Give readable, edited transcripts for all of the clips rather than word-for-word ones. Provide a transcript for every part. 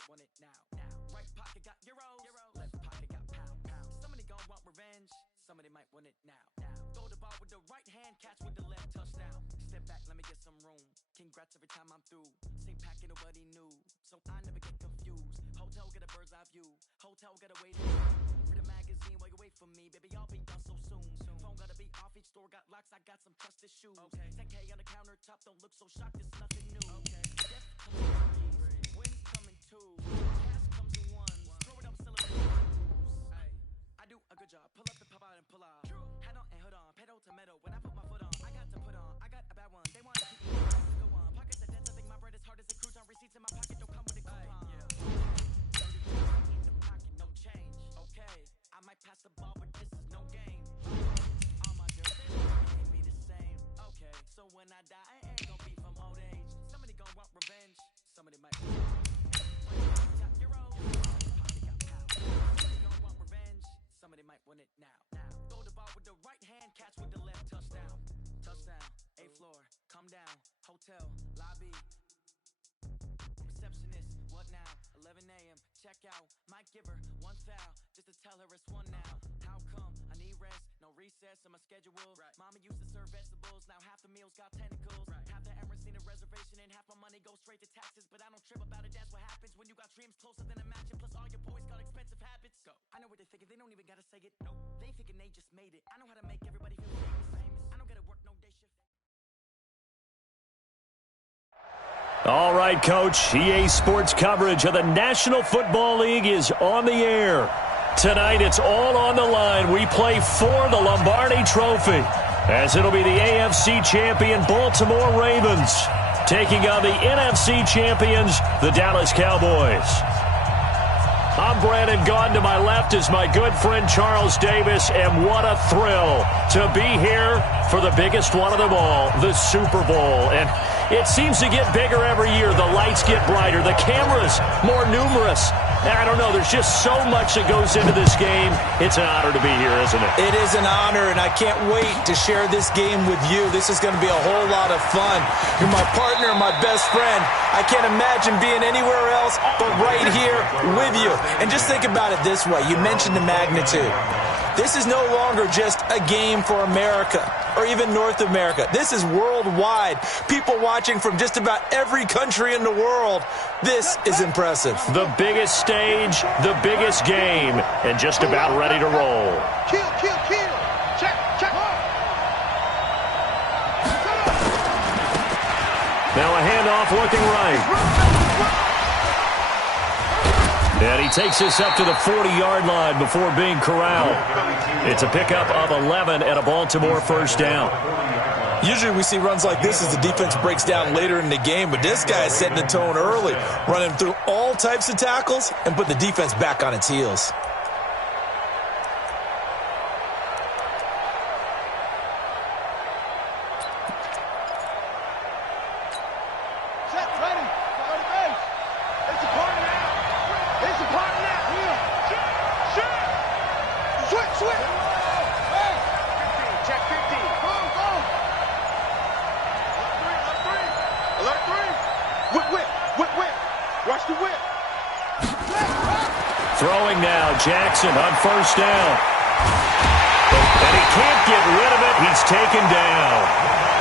might want it now. Right pocket got euros, left pocket got pounds. Somebody gon' want revenge, somebody might want it now. Throw the ball with the right hand, catch with the left, touchdown. Step back, let me get some room. Congrats every time I'm through. Same packet, nobody knew, so I never get confused. Hotel get a bird's eye view. Hotel gotta wait. Read a magazine while you wait for me, baby. I'll be done so soon. Phone gotta be off. Each store got locks. I got some trusted shoes. 10K on the countertop. Don't look so shocked. It's nothing new. Death comes in threes. Win come in twos. Cash comes in ones. Throw it up, celebrate. I do a good job. Pull up the pop out and pull out. Head on and hood on. Pedal to metal. When I put my foot on, I got to put on. I got a bad one. They want to keep me on. Go on. Pockets are dense. I think my bread is hard as a crouton. Receipts in my pocket don't come with a coupon. I might pass the ball, but this is no game. All my girls, they can't be the same. Okay, so when I die, I ain't gon' be from old age. Somebody gon' want revenge. Somebody might got euros, pocket got pounds. Somebody gon' want revenge. Somebody might want it now. Throw the ball with the right hand, catch with the left, touchdown. Touchdown, 8th floor, come down, hotel, lobby. Receptionist, what now? 11 a.m. Check out. Might give her one foul just to tell her it's one now. How come? I need rest, no recess in my schedule. Mama used to serve vegetables, now half the meals got tentacles. Half the Emirates need a reservation and half my money goes straight to taxes. But I don't trip about it, that's what happens when you got dreams closer than a mansion. Plus all your boys got expensive habits. Go. I know what they're thinking, they don't even gotta say it. Nope. They thinking they just made it. I know how to make everybody feel famous. I don't gotta work no day shift. All right, Coach. EA Sports coverage of the National Football League is on the air. Tonight, it's all on the line. We play for the Lombardi Trophy, as it'll be the AFC champion Baltimore Ravens taking on the NFC champions, the Dallas Cowboys. I'm Brandon Gaudin. To my left is my good friend Charles Davis, and what a thrill to be here for the biggest one of them all, the Super Bowl. And it seems to get bigger every year. The lights get brighter. The cameras more numerous. I don't know. There's just so much that goes into this game. It's an honor to be here, isn't it? It is an honor, and I can't wait to share this game with you. This is going to be a whole lot of fun. You're my partner, my best friend. I can't imagine being anywhere else but right here with you. And just think about it this way. You mentioned the magnitude. This is no longer just a game for America or even North America. This is worldwide. People watching from just about every country in the world. This is impressive. The biggest stage, the biggest game, and just about ready to roll. Kill. Check. Now a handoff looking right. And he takes this up to the 40-yard line before being corralled. It's a pickup of 11 and a Baltimore first down. Usually we see runs like this as the defense breaks down later in the game, but this guy is setting the tone early, running through all types of tackles and put the defense back on its heels. Throwing now, Jackson on first down. And he can't get rid of it. He's taken down.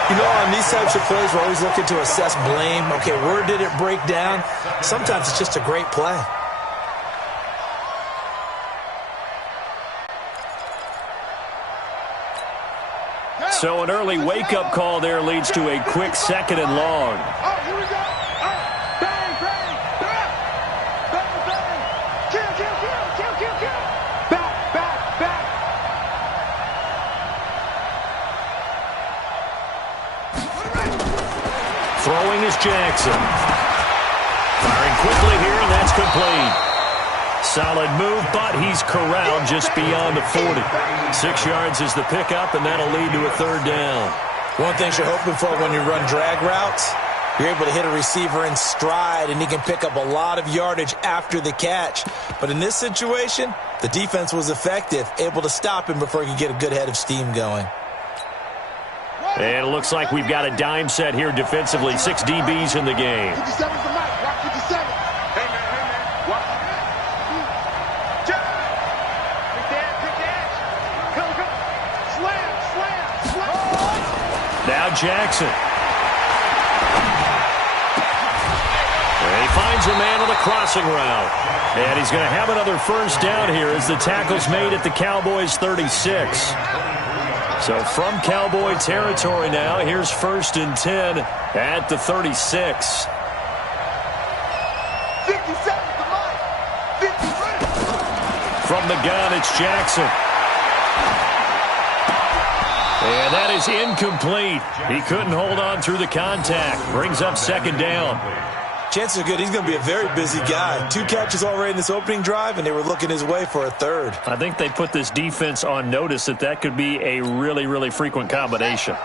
You know, on these types of plays, we're always looking to assess blame. Okay, where did it break down? Sometimes it's just a great play. So an early wake-up call there leads to a quick 2nd and long. Oh, here we go. Throwing is Jackson. Firing quickly here, and that's complete. Solid move, but he's corralled just beyond the 40. 6 yards is the pickup, and that'll lead to a 3rd down. One thing you're hoping for when you run drag routes, you're able to hit a receiver in stride, and he can pick up a lot of yardage after the catch. But in this situation, the defense was effective, able to stop him before he could get a good head of steam going. And it looks like we've got a dime set here defensively. 6 DBs in the game. 57's the mic. Rock 57. Hey, man. Jackson. And he finds a man on the crossing route. And he's going to have another first down here as the tackle's made at the Cowboys' 36. So from Cowboy territory now, here's 1st and 10 at the 36. 50 seconds to mine. 50 seconds. From the gun, it's Jackson. And that is incomplete. He couldn't hold on through the contact. Brings up 2nd down. Chances are good he's going to be a very busy guy. 2 catches already in this opening drive, and they were looking his way for a 3rd. I think they put this defense on notice that could be a really, really frequent combination.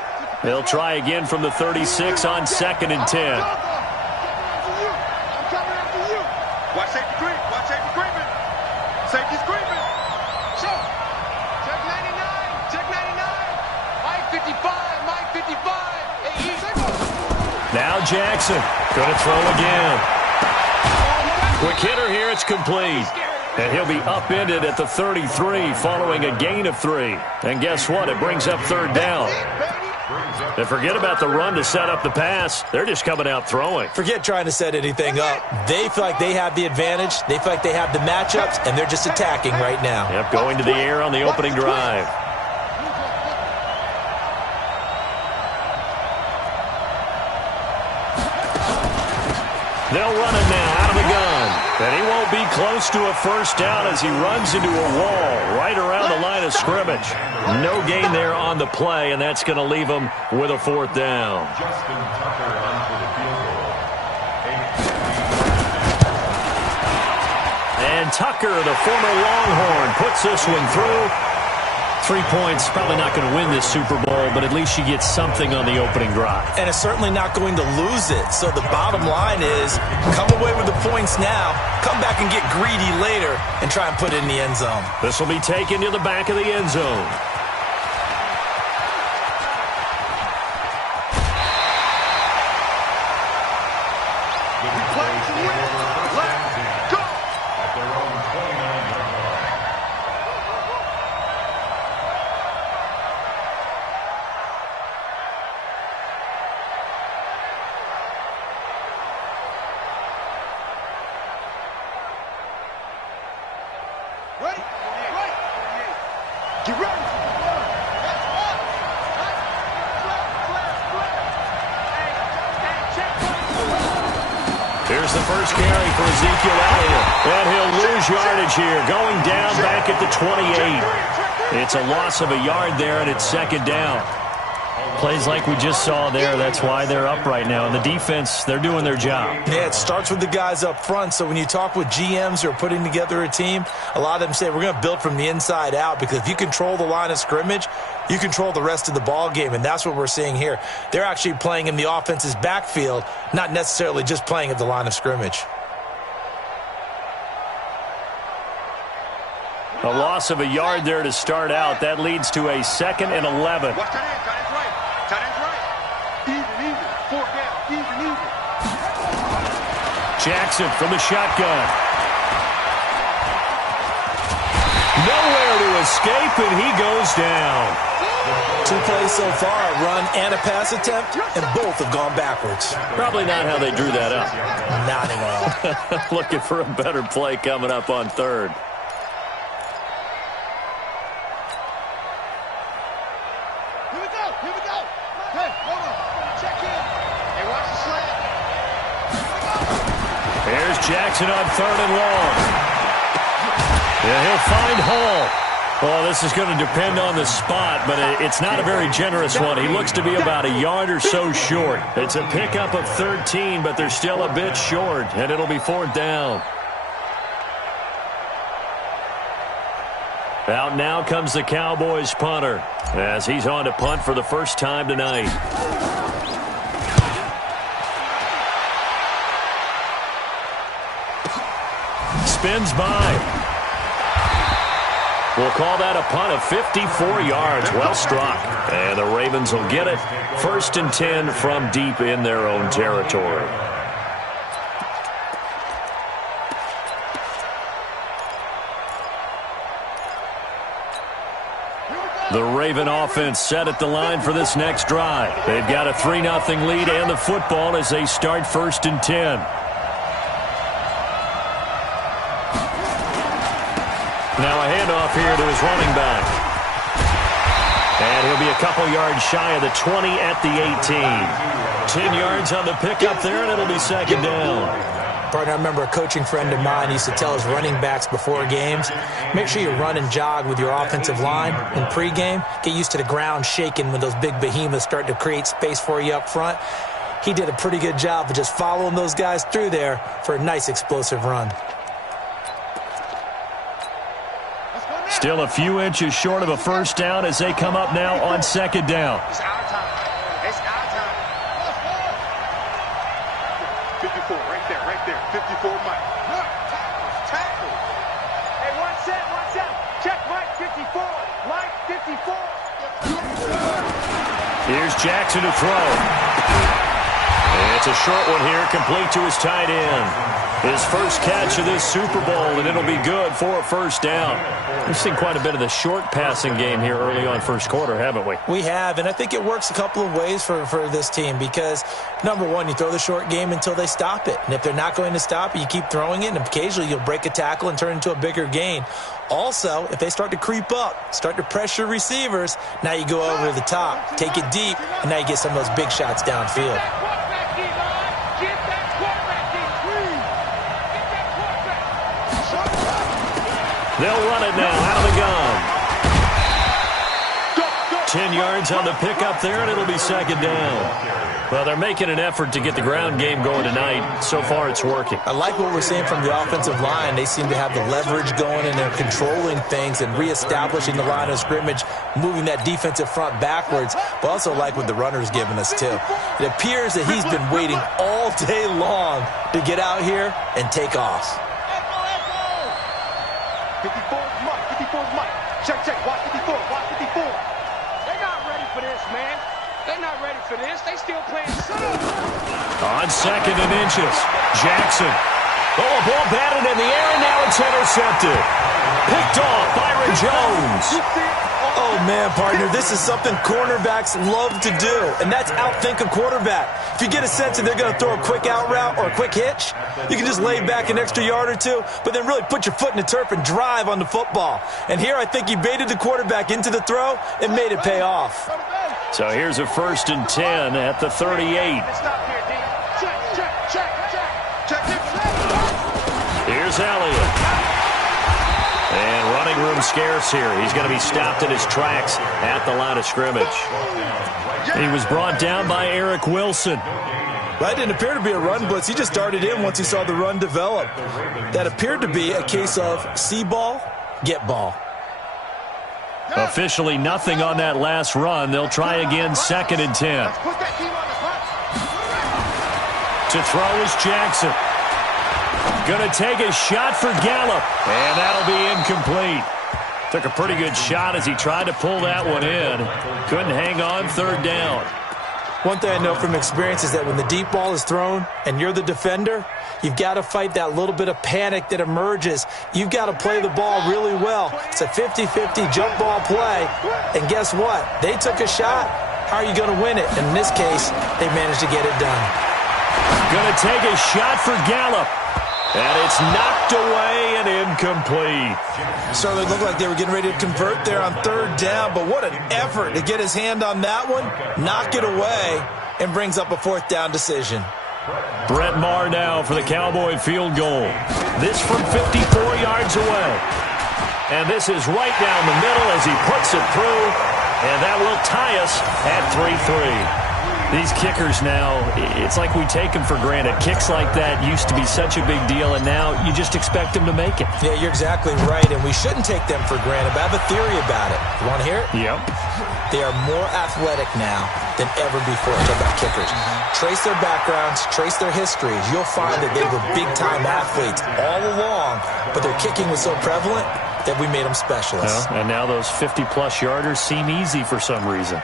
They'll try again from the 36 on 2nd and 10. I'm coming after you. Watch safety creep. Watch safety creeping. Safety's creeping. Check. Check 99. Check 99. Mike 55. Mike 55. Hey, now Jackson going to throw again. Quick hitter here. It's complete. And he'll be upended at the 33 following a gain of 3. And guess what? It brings up 3rd down. And forget about the run to set up the pass. They're just coming out throwing. Forget trying to set anything up. They feel like they have the advantage. They feel like they have the matchups, and they're just attacking right now. Yep, going to the air on the opening drive. They'll run it now out of the gun. And he won't be close to a first down as he runs into a wall right around the line of scrimmage. No gain there on the play, and that's going to leave him with a 4th down. And Tucker, the former Longhorn, puts this one through. 3 points, probably not going to win this Super Bowl, but at least she gets something on the opening drive. And it's certainly not going to lose it. So the bottom line is, come away with the points now, come back and get greedy later, and try and put it in the end zone. This will be taken to the back of the end zone. Ready? Ready? Get ready. Here's the first carry for Ezekiel Elliott. And he'll lose yardage here, going down back at the 28. It's a loss of a yard there, and it's 2nd down. Plays like we just saw there, that's why they're up right now. And the defense, they're doing their job. Yeah, it starts with the guys up front. So when you talk with GMs who are putting together a team, a lot of them say we're going to build from the inside out, because if you control the line of scrimmage, you control the rest of the ball game, and that's what we're seeing here. They're actually playing in the offense's backfield, not necessarily just playing at the line of scrimmage. A loss of a yard there to start out. That leads to a 2nd and 11. Watch tight end. Tight end's right. Tight end's right. Even. 4th down. Even. Jackson from the shotgun. Nowhere to escape, and he goes down. 2 plays so far, a run and a pass attempt, and both have gone backwards. Probably not how they drew that up. Not at all. Looking for a better play coming up on 3rd. Here we go. Hey, hold on. Check in. Hey, watch the slant. Here's Jackson on 3rd and long. Yeah, he'll find Hall. Well, this is going to depend on the spot, but it's not a very generous one. He looks to be about a yard or so short. It's a pickup of 13, but they're still a bit short, and it'll be 4th down. Out now comes the Cowboys punter as he's on to punt for the first time tonight. Spins by. We'll call that a punt of 54 yards. Well struck. And the Ravens will get it. 1st and 10 from deep in their own territory. The Raven offense set at the line for this next drive. They've got a 3-0 lead and the football as they start 1st and 10. Now a handoff here to his running back. And he'll be a couple yards shy of the 20 at the 18. 10 yards on the pickup there, and it'll be 2nd down. Partner, I remember a coaching friend of mine used to tell his running backs before games, make sure you run and jog with your offensive line in pregame. Get used to the ground shaking when those big behemoths start to create space for you up front. He did a pretty good job of just following those guys through there for a nice explosive run. Still a few inches short of a 1st down as they come up now on 2nd down. It's our time. It's our time. 54, right there. 54, Mike. Tackle. Hey, one set. Check Mike 54. Mike 54. Here's Jackson to throw. It's a short one here, complete to his tight end. His first catch of this Super Bowl, and it'll be good for a 1st down. We've seen quite a bit of the short passing game here early on 1st quarter, haven't we? We have, and I think it works a couple of ways for this team because, number one, you throw the short game until they stop it. And if they're not going to stop it, you keep throwing it, and occasionally you'll break a tackle and turn it into a bigger gain. Also, if they start to creep up, start to pressure receivers, now you go over the top, take it deep, and now you get some of those big shots downfield. They'll run it now out of the gun. 10 yards on the pickup there, and it'll be 2nd down. Well, they're making an effort to get the ground game going tonight. So far, it's working. I like what we're seeing from the offensive line. They seem to have the leverage going, and they're controlling things and reestablishing the line of scrimmage, moving that defensive front backwards. But also like what the runner's giving us, too. It appears that he's been waiting all day long to get out here and take off. 54's Mike. Check. Watch 54. They're not ready for this, man. They're not ready for this. They still playing. On 2nd and inches, Jackson. Oh, a ball batted in the air, and now it's intercepted. Picked off Byron Jones. Oh, man, partner, this is something cornerbacks love to do, and that's outthink a quarterback. If you get a sense that they're going to throw a quick out route or a quick hitch, you can just lay back an extra yard or two, but then really put your foot in the turf and drive on the football. And here I think he baited the quarterback into the throw and made it pay off. So here's a 1st and 10 at the 38. Here's Elliott. And running room scarce here. He's going to be stopped in his tracks at the line of scrimmage. He was brought down by Eric Wilson. That didn't appear to be a run blitz. He just darted in once he saw the run develop. That appeared to be a case of see ball, get ball. Officially nothing on that last run. They'll try again 2nd and 10. To throw is Jackson. Going to take a shot for Gallup, and that'll be incomplete. Took a pretty good shot as he tried to pull that one in. Couldn't hang on 3rd down. One thing I know from experience is that when the deep ball is thrown and you're the defender, you've got to fight that little bit of panic that emerges. You've got to play the ball really well. It's a 50-50 jump ball play, and guess what? They took a shot. How are you going to win it? And in this case, they managed to get it done. Going to take a shot for Gallup. And it's knocked away and incomplete. Certainly looked like they were getting ready to convert there on 3rd down, but what an effort to get his hand on that one, knock it away, and brings up a 4th down decision. Brett Maher now for the Cowboy field goal. This from 54 yards away. And this is right down the middle as he puts it through, and that will tie us at 3-3. These kickers now, it's like we take them for granted. Kicks like that used to be such a big deal, and now you just expect them to make it. Yeah, you're exactly right, and we shouldn't take them for granted, but I have a theory about it. You want to hear it? Yep. They are more athletic now than ever before. Talk about kickers. Trace their backgrounds, trace their histories. You'll find that they were big-time athletes all along, but their kicking was so prevalent that we made them specialists. And now those 50-plus yarders seem easy for some reason.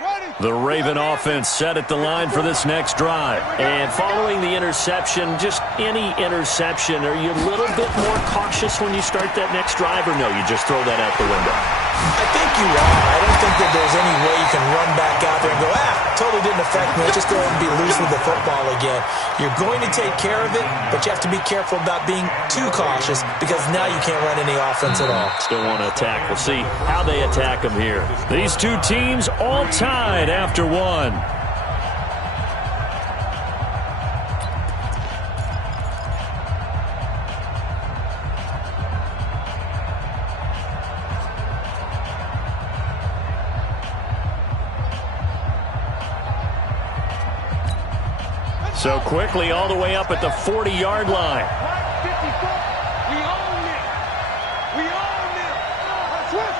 Ready. The Raven offense set at the line for this next drive. And following the interception, just any interception, are you a little bit more cautious when you start that next drive, or no, you just throw that out the window? I think you are. I don't think that there's any way you can run back out there and go, totally didn't affect me. Let's just go ahead and be loose with the football again. You're going to take care of it, but you have to be careful about being too cautious because now you can't run any offense at all. Still want to attack. We'll see how they attack them here. These two teams all tied after one. So quickly all the way up at the 40-yard line. We own it. We own it. Switch.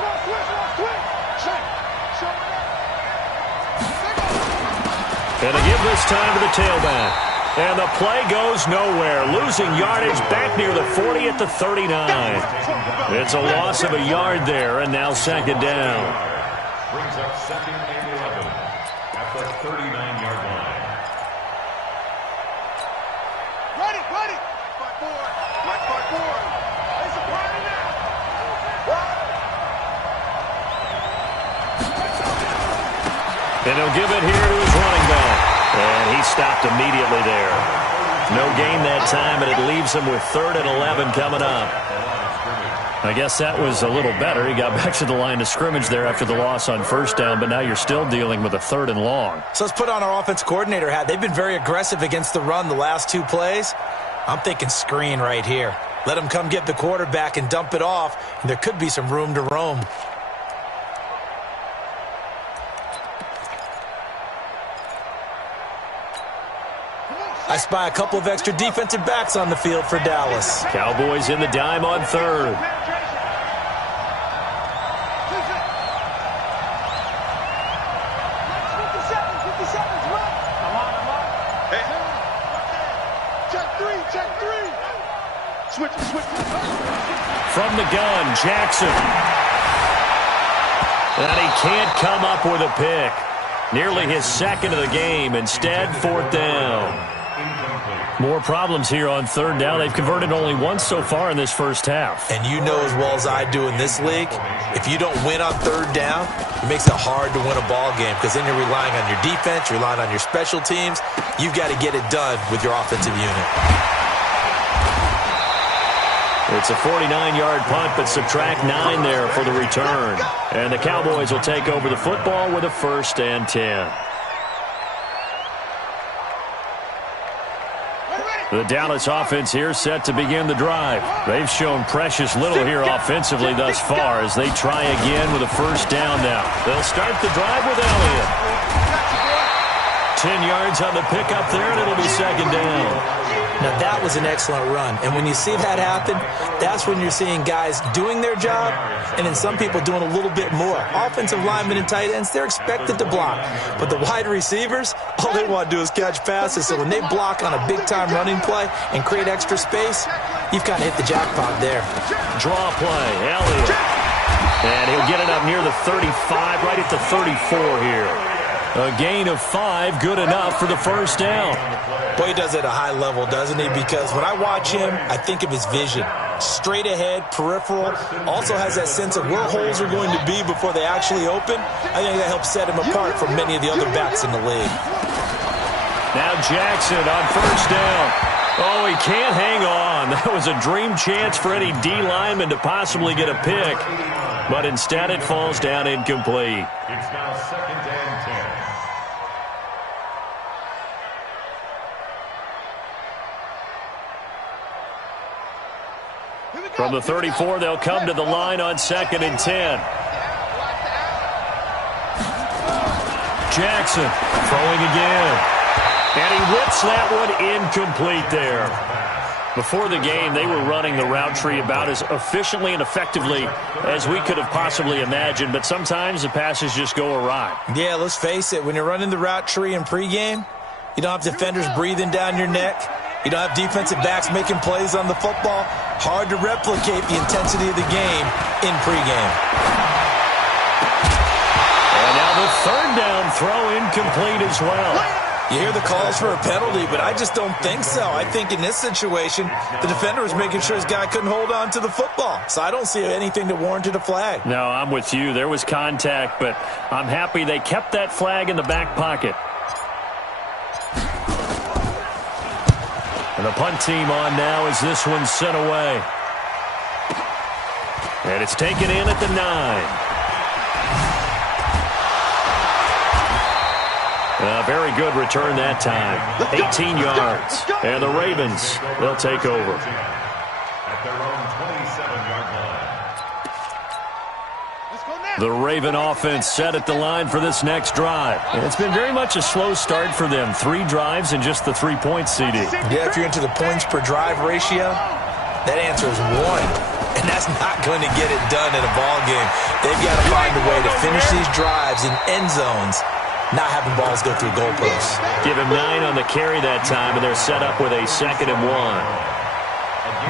And they give this time to the tailback. And the play goes nowhere. Losing yardage back near the 40 at the 39. It's a loss of a yard there, and now second down. Brings up second and 11 at the 39-yard line. Ready. Fight forward. It's a party now. And he'll give it here to his running back. And he stopped immediately there. No gain that time, and it leaves him with 3rd and 11 coming up. I guess that was a little better. He got back to the line of scrimmage there after the loss on first down, but now you're still dealing with a 3rd and long. So let's put on our offense coordinator hat. They've been very aggressive against the run the last 2 plays. I'm thinking screen right here. Let him come get the quarterback and dump it off, and there could be some room to roam. I spy a couple of extra defensive backs on the field for Dallas. Cowboys in the dime on 3rd. Switch. From the gun, Jackson. And he can't come up with a pick. Nearly his 2nd of the game. Instead, 4th down. More problems here on 3rd down. They've converted only once so far in this first half. And you know as well as I do in this league, if you don't win on 3rd down, it makes it hard to win a ball game because then you're relying on your defense, you're relying on your special teams. You've got to get it done with your offensive unit. It's a 49-yard punt, but subtract 9 there for the return. And the Cowboys will take over the football with a 1st and 10. The Dallas offense here set to begin the drive. They've shown precious little here offensively thus far as they try again with a 1st down now. They'll start the drive with Elliott. 10 yards on the pickup there, and it'll be 2nd down. Now, that was an excellent run. And when you see that happen, that's when you're seeing guys doing their job and then some people doing a little bit more. Offensive linemen and tight ends, they're expected to block. But the wide receivers, all they want to do is catch passes. So when they block on a big-time running play and create extra space, you've kind of hit the jackpot there. Draw play, Elliott. And he'll get it up near the 35, right at the 34 here. A gain of 5, good enough for the 1st down. Boy, he does it at a high level, doesn't he? Because when I watch him, I think of his vision. Straight ahead, peripheral, also has that sense of where holes are going to be before they actually open. I think that helps set him apart from many of the other backs in the league. Now Jackson on 1st down. Oh, he can't hang on. That was a dream chance for any D lineman to possibly get a pick. But instead it falls down incomplete. It's now 2nd and 10. From the 34, they'll come to the line on 2nd and 10. Jackson throwing again. And he whips that one incomplete there. Before the game, they were running the route tree about as efficiently and effectively as we could have possibly imagined, but sometimes the passes just go awry. Yeah, let's face it. When you're running the route tree in pregame, you don't have defenders breathing down your neck. You don't have defensive backs making plays on the football. Hard to replicate the intensity of the game in pregame. And now the third down throw incomplete as well. You hear the calls for a penalty, but I just don't think so. I think in this situation, the defender was making sure his guy couldn't hold on to the football. So I don't see anything that warranted a flag. No, I'm with you. There was contact, but I'm happy they kept that flag in the back pocket. And the punt team on now as this one's sent away. And it's taken in at the 9. A very good return that time. 18 yards. And the Ravens, they'll take over. At their own 27-yard line. The Raven offense set at the line for this next drive. And it's been very much a slow start for them. 3 drives and just the 3 points, CD. Yeah, if you're into the points per drive ratio, that answer is 1. And that's not going to get it done in a ball game. They've got to find a way to finish these drives in end zones, not having balls go through goalposts. Give him 9 on the carry that time, and they're set up with a 2nd and 1.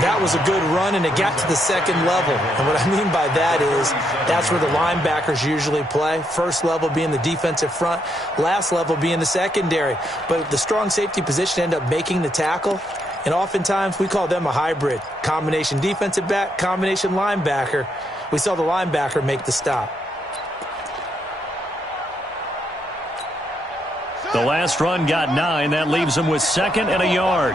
That was a good run, and it got to the second level. And what I mean by that is that's where the linebackers usually play. First level being the defensive front, last level being the secondary. But the strong safety position ended up making the tackle, and oftentimes we call them a hybrid. Combination defensive back, combination linebacker. We saw the linebacker make the stop. The last run got 9. That leaves them with 2nd and a yard.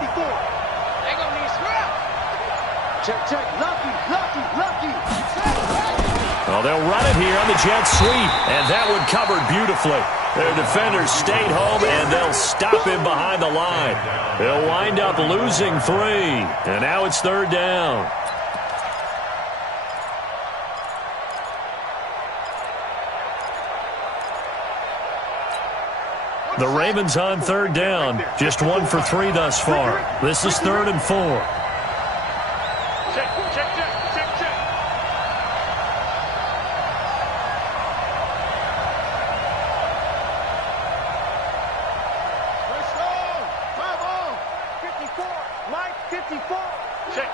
Well, they'll run it here on the jet sweep, and that one covered beautifully. Their defenders stayed home, and they'll stop him behind the line. They'll wind up losing 3, and now it's 3rd down. The Ravens on 3rd down. Just 1 for 3 thus far. This is 3rd and 4. Check. Let's go. 54. Mike, 54. Check.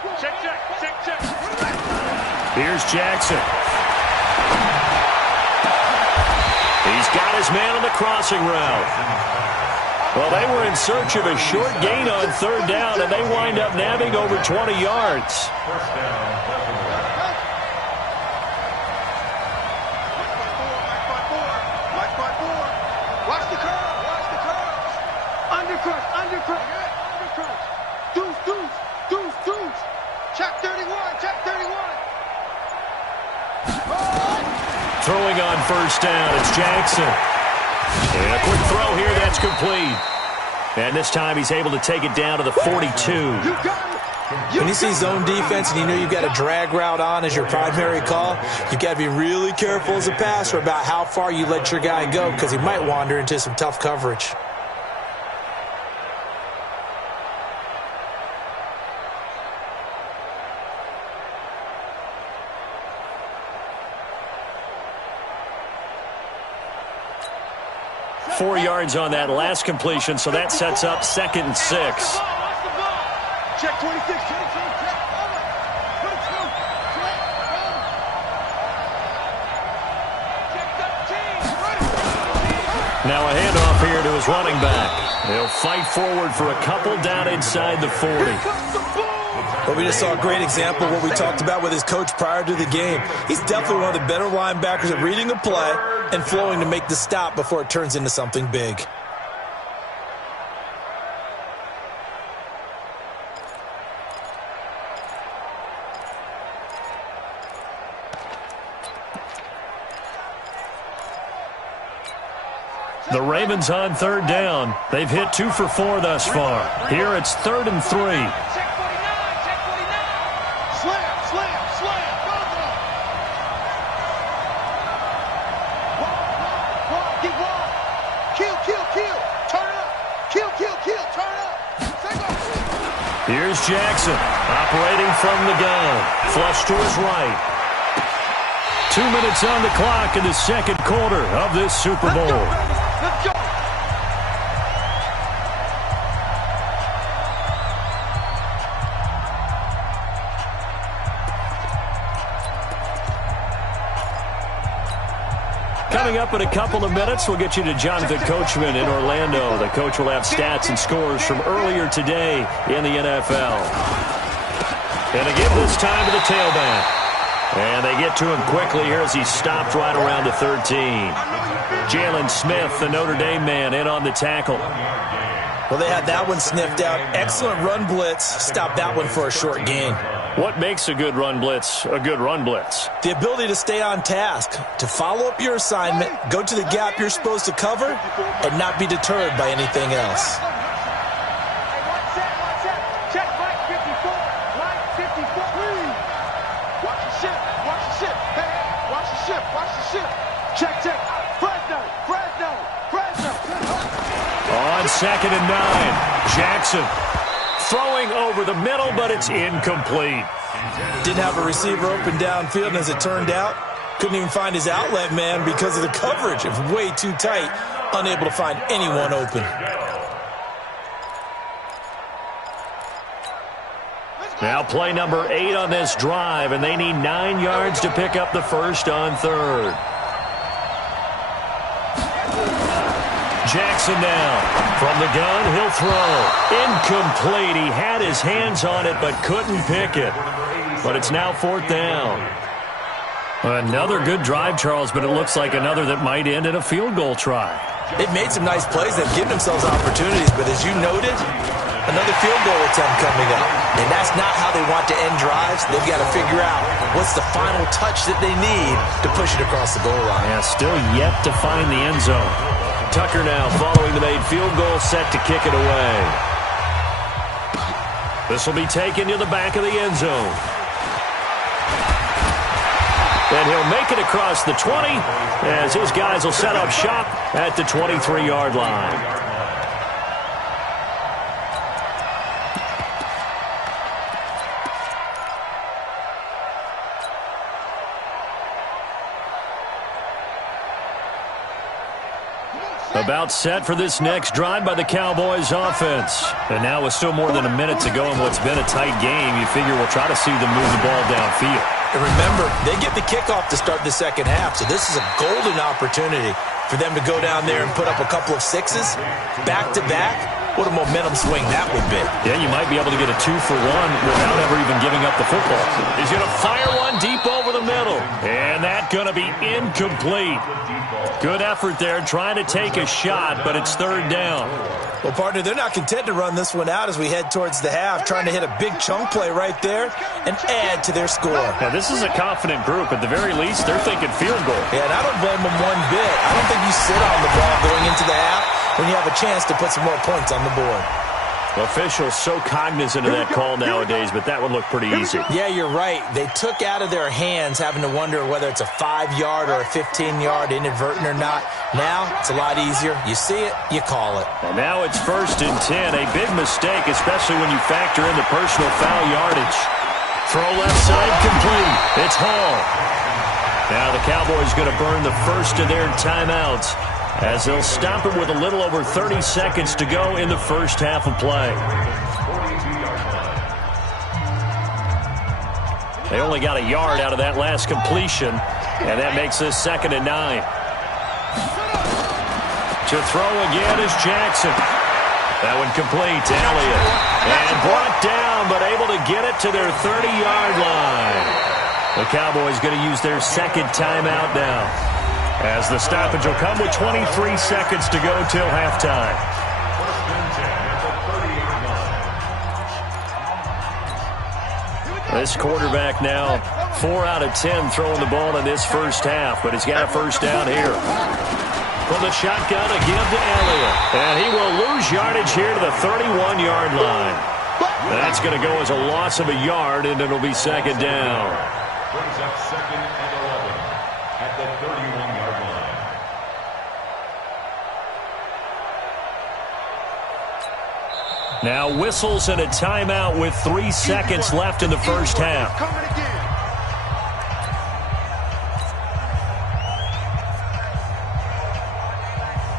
Here's Jackson. He's got his man on the crossing route. Well, they were in search of a short gain on 3rd down, and they wind up nabbing over 20 yards. First down, Buffalo. Mike 54. Watch the curve. Undercut. Deuce. Check 31. Throwing on 1st down, it's Jackson. And a quick throw here, that's complete. And this time he's able to take it down to the 42. When you see zone defense and you know you've got a drag route on as your primary call, you've got to be really careful as a passer about how far you let your guy go because he might wander into some tough coverage. Four yards on that last completion, so that sets up 2nd and 6. Check 26. Now a handoff here to his running back. They'll fight forward for a couple down inside the 40. But we just saw a great example of what we talked about with his coach prior to the game. He's definitely one of the better linebackers at reading a play and flowing to make the stop before it turns into something big. The Ravens on 3rd down. They've hit 2 for 4 thus far. Here it's 3rd and 3. Check 49. Slam. Both of them. Wall. Get wall. Kill. Turn up. Kill. Turn up. Here's Jackson operating from the gun. Flush to his right. 2 minutes on the clock in the second quarter of this Super Bowl. Let's go. Coming up in a couple of minutes, we'll get you to Jonathan Coachman in Orlando. The coach will have stats and scores from earlier today in the NFL. And again this time to the tailback. And they get to him quickly here as he stopped right around the 13. Jalen Smith, the Notre Dame man, in on the tackle. Well, they had that one sniffed out. Excellent run blitz. Stopped that one for a short gain. What makes a good run blitz a good run blitz? The ability to stay on task, to follow up your assignment, go to the gap you're supposed to cover, and not be deterred by anything else. Check Mike 54. Mike 54. Watch the ship. Watch the ship. Hey, watch the ship. Watch the ship. Check. Fresno. On 2nd and 9, Jackson throwing over the middle, but it's incomplete. Didn't have a receiver open downfield, and as it turned out, couldn't even find his outlet man because of the coverage. It was way too tight, unable to find anyone open. Now play number 8 on this drive, and they need 9 yards to pick up the first on 3rd. Jackson now. From the gun, he'll throw. Incomplete. He had his hands on it, but couldn't pick it. But it's now 4th down. Another good drive, Charles, but it looks like another that might end in a field goal try. They've made some nice plays. They've given themselves opportunities, but as you noted, another field goal attempt coming up. And that's not how they want to end drives. They've got to figure out what's the final touch that they need to push it across the goal line. Yeah, still yet to find the end zone. Tucker now following the made field goal, set to kick it away. This will be taken to the back of the end zone. And he'll make it across the 20 as his guys will set up shop at the 23-yard line. About set for this next drive by the Cowboys offense. And now with still more than a minute to go in what's been a tight game, you figure we'll try to see them move the ball downfield. And remember, they get the kickoff to start the second half, so this is a golden opportunity for them to go down there and put up a couple of sixes back-to-back. What a momentum swing that would be. Yeah, you might be able to get a 2-for-1 without ever even giving up the football. He's going to fire one deep over the middle. And that's going to be incomplete. Good effort there trying to take a shot, but it's 3rd down. Well, partner, they're not content to run this one out as we head towards the half, trying to hit a big chunk play right there and add to their score. Now, this is a confident group. At the very least, they're thinking field goal. Yeah, and I don't blame them one bit. I don't think you sit on the ball going into the half when you have a chance to put some more points on the board. Officials so cognizant of that call nowadays, but that would look pretty easy. Yeah, you're right. They took out of their hands having to wonder whether it's a 5-yard or a 15-yard inadvertent or not. Now, it's a lot easier. You see it, you call it. And now it's 1st and 10. A big mistake, especially when you factor in the personal foul yardage. Throw left side complete. It's Hall. Now the Cowboys going to burn the first of their timeouts, as they'll stop him with a little over 30 seconds to go in the first half of play. They only got a yard out of that last completion, and that makes this 2nd and 9. To throw again is Jackson. That one complete to Elliott. And brought down, but able to get it to their 30-yard line. The Cowboys going to use their 2nd timeout now, as the stoppage will come with 23 seconds to go till halftime. This quarterback now 4 out of 10 throwing the ball in this first half, but he's got a first down here. From the shotgun, a give to Elliott. And he will lose yardage here to the 31-yard line. That's going to go as a loss of a yard, and it'll be 2nd down. Brings up 2nd and 11 at the 31-yard line. Now whistles and a timeout with 3 seconds left in the first half.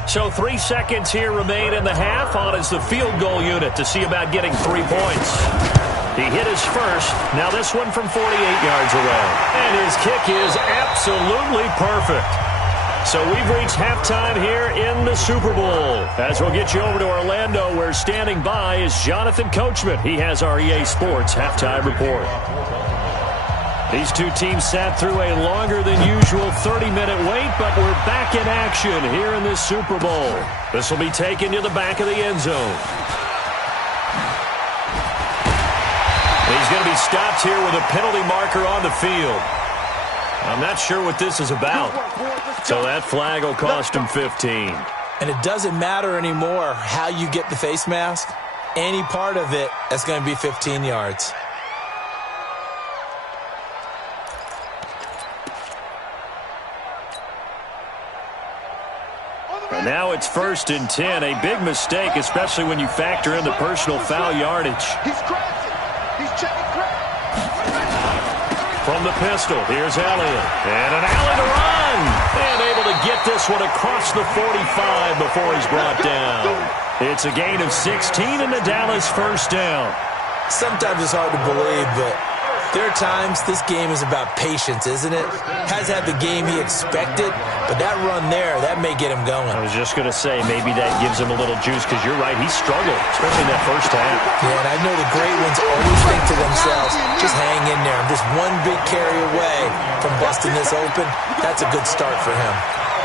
So 3 seconds here remain in the half. On is the field goal unit to see about getting 3 points. He hit his first. Now this one from 48 yards away. And his kick is absolutely perfect. So we've reached halftime here in the Super Bowl. As we'll get you over to Orlando, where standing by is Jonathan Coachman. He has our EA Sports halftime report. These two teams sat through a longer than usual 30-minute wait, but we're back in action here in this Super Bowl. This will be taken to the back of the end zone. He's going to be stopped here with a penalty marker on the field. I'm not sure what this is about. So that flag will cost him 15. And it doesn't matter anymore how you get the face mask. Any part of it, that's going to be 15 yards. And now it's 1st and 10. A big mistake, especially when you factor in the personal foul yardage. He's crashing. He's checking crash. From the pistol, here's Elliott. And an alley to run. And able to get this one across the 45 before he's brought down. It's a gain of 16 and the Dallas first down. Sometimes it's hard to believe, but there are times this game is about patience, isn't it? Has had the game he expected, but that run there, that may get him going. I was just going to say, maybe that gives him a little juice, because you're right, he struggled, especially in that first half. Yeah, and I know the great ones always think to themselves, just hang in there. I'm just one big carry away from busting this open. That's a good start for him.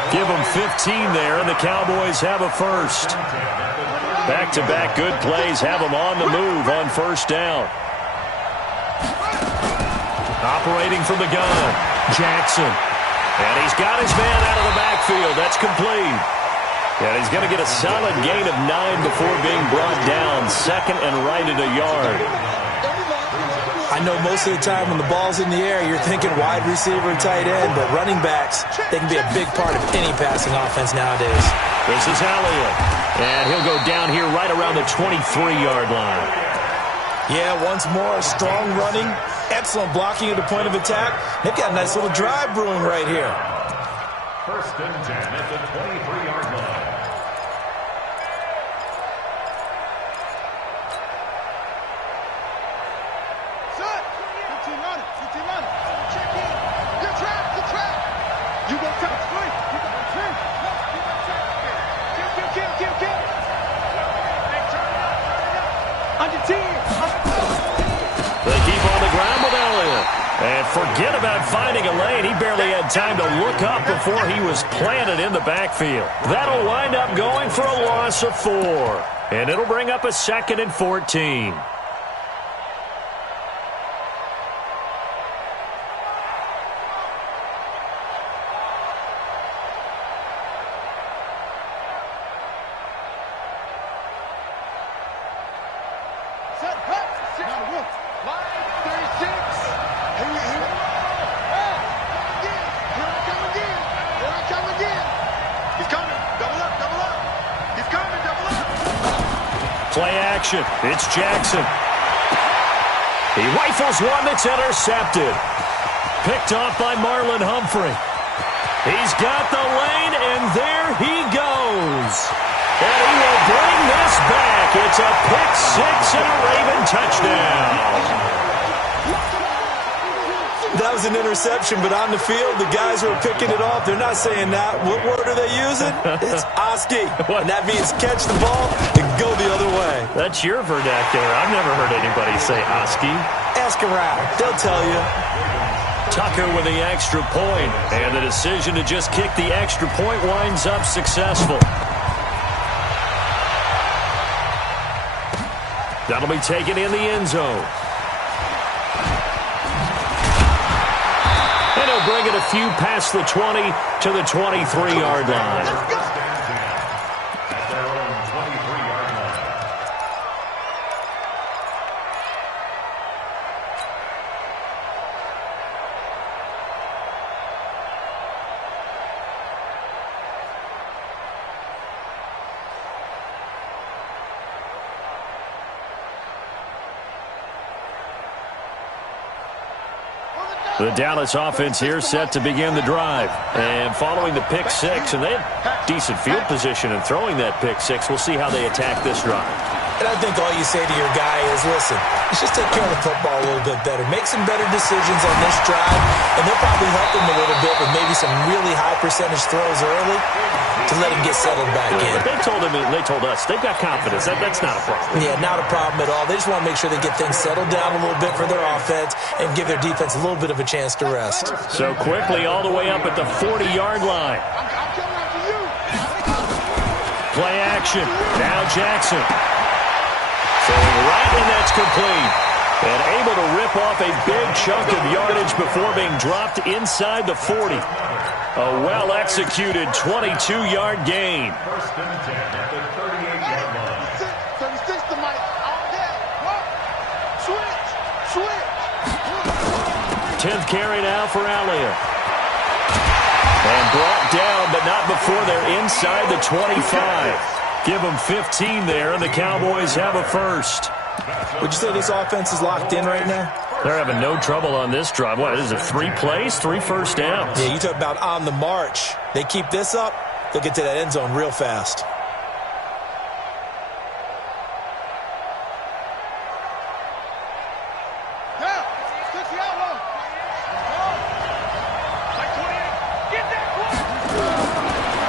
Give him 15 there, and the Cowboys have a first. Back-to-back good plays have him on the move on first down. Operating from the gun, Jackson. And he's got his man out of the backfield. That's complete. And he's going to get a solid gain of 9 before being brought down. 2nd and right at a yard. I know most of the time when the ball's in the air, you're thinking wide receiver, tight end, but running backs, they can be a big part of any passing offense nowadays. This is Elliott. And he'll go down here right around the 23-yard line. Yeah, once more, strong running, excellent blocking at the point of attack. They've got a nice little drive brewing right here. 1st and 10 at the 23-yard line. Son, 15 on it. Check in. You're trapped. You go touch, please. You go touch. Kill. Under 10. They keep on the ground with Elliott. And forget about finding a lane. He barely had time to look up before he was planted in the backfield. That'll wind up going for a loss of 4. And it'll bring up a 2nd and 14. Play action. It's Jackson. He rifles one that's intercepted. Picked off by Marlon Humphrey. He's got the lane, and there he goes. And he will bring this back. It's a pick 6 and a Raven touchdown. That was an interception, but on the field, the guys who are picking it off, they're not saying that. What word are they using? It's Oski. And that means catch the ball and go the other way. That's your vernacular. I've never heard anybody say Oski. Ask around. They'll tell you. Tucker with the extra point, and the decision to just kick the extra point winds up successful. That'll be taken in the end zone. And he'll bring it a few past the 20 to the 23-yard line. The Dallas offense here set to begin the drive. And following the pick 6, and they have decent field position in throwing that pick 6. We'll see how they attack this drive. And I think all you say to your guy is, listen, let's just take care of the football a little bit better. Make some better decisions on this drive, and they'll probably help him a little bit with maybe some really high percentage throws early to let him get settled back in. But they told us, they've got confidence. That's not a problem. Yeah, not a problem at all. They just want to make sure they get things settled down a little bit for their offense and give their defense a little bit of a chance to rest. So quickly all the way up at the 40-yard line. Play action. Now Jackson. Throwing right, and that's complete. And able to rip off a big chunk of yardage before being dropped inside the 40. A well-executed 22-yard gain. First and 10 at the 38-yard line. 36 to Mike. All day. Switch. 10th carry now for Elliott. And brought down, but not before they're inside the 25. Give them 15 there, and the Cowboys have a first. Would you say this offense is locked in right now? They're having no trouble on this drive. What is it, 3 plays, 3 first downs? Yeah, you talk about on the march. They keep this up, they'll get to that end zone real fast.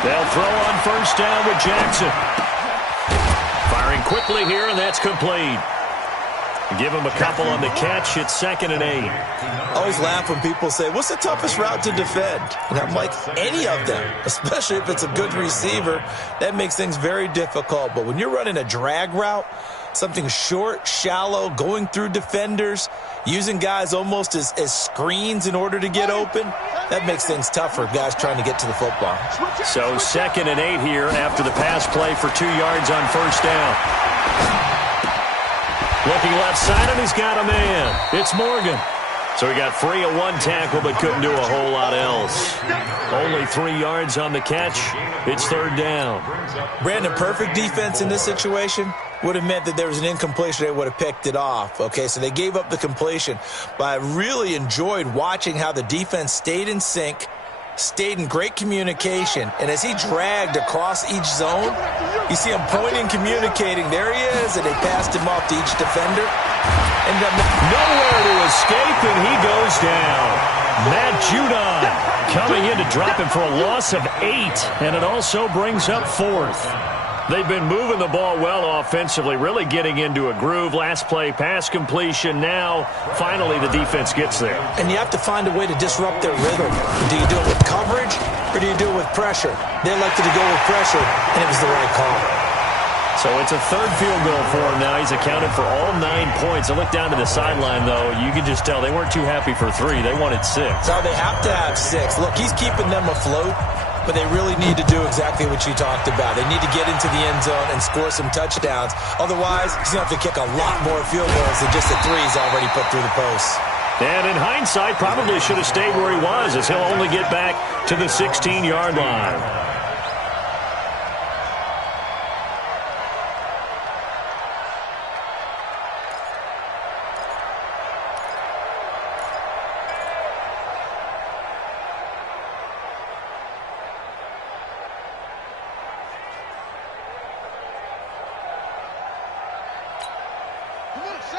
They'll throw on first down with Jackson. Firing quickly here, and that's complete. Give him a couple on the catch. It's 2nd and 8. I always laugh when people say, what's the toughest route to defend? And I'm like, any of them, especially if it's a good receiver. That makes things very difficult. But when you're running a drag route, something short, shallow, going through defenders, using guys almost as screens in order to get open, that makes things tougher, guys trying to get to the football. So 2nd and 8 here after the pass play for 2 yards on first down. Looking left side, and he's got a man. It's Morgan. So he got free of 1 tackle, but couldn't do a whole lot else. Only 3 yards on the catch. It's 3rd down. Brandon, perfect defense in this situation would have meant that there was an incompletion. They would have picked it off. Okay, so they gave up the completion. But I really enjoyed watching how the defense stayed in sync, stayed in great communication, and as he dragged across each zone, you see him pointing, communicating. There he is, and they passed him off to each defender. Ended up nowhere to escape, and he goes down. Matt Judon coming in to drop him for a loss of 8, and it also brings up 4th. They've been moving the ball well offensively, really getting into a groove. Last play, pass completion. Now, finally, the defense gets there. And you have to find a way to disrupt their rhythm. Do you do it with coverage, or do you do it with pressure? They elected to go with pressure, and it was the right call. So it's a 3rd field goal for him now. He's accounted for all 9 points. I look down to the sideline, though. You can just tell they weren't too happy for 3. They wanted 6. So they have to have 6. Look, he's keeping them afloat. But they really need to do exactly what you talked about. They need to get into the end zone and score some touchdowns. Otherwise, he's going to have to kick a lot more field goals than just the 3s already put through the posts. And in hindsight, probably should have stayed where he was, as he'll only get back to the 16-yard line.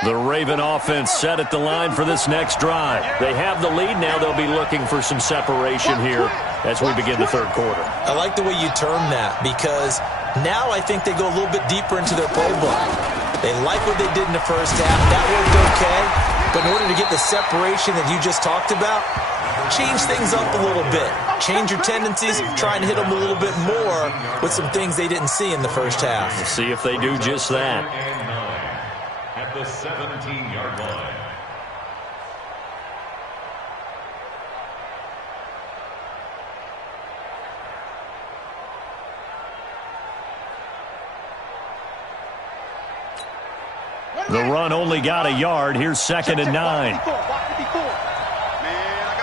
The Raven offense set at the line for this next drive. They have the lead. Now they'll be looking for some separation here as we begin the 3rd quarter. I like the way you term that, because now I think they go a little bit deeper into their playbook. They like what they did in the first half. That worked okay. But in order to get the separation that you just talked about, change things up a little bit. Change your tendencies, try and hit them a little bit more with some things they didn't see in the first half. We'll see if they do just that. At the 17-yard line. The run only got a yard. Here's 2nd and 9. Man, I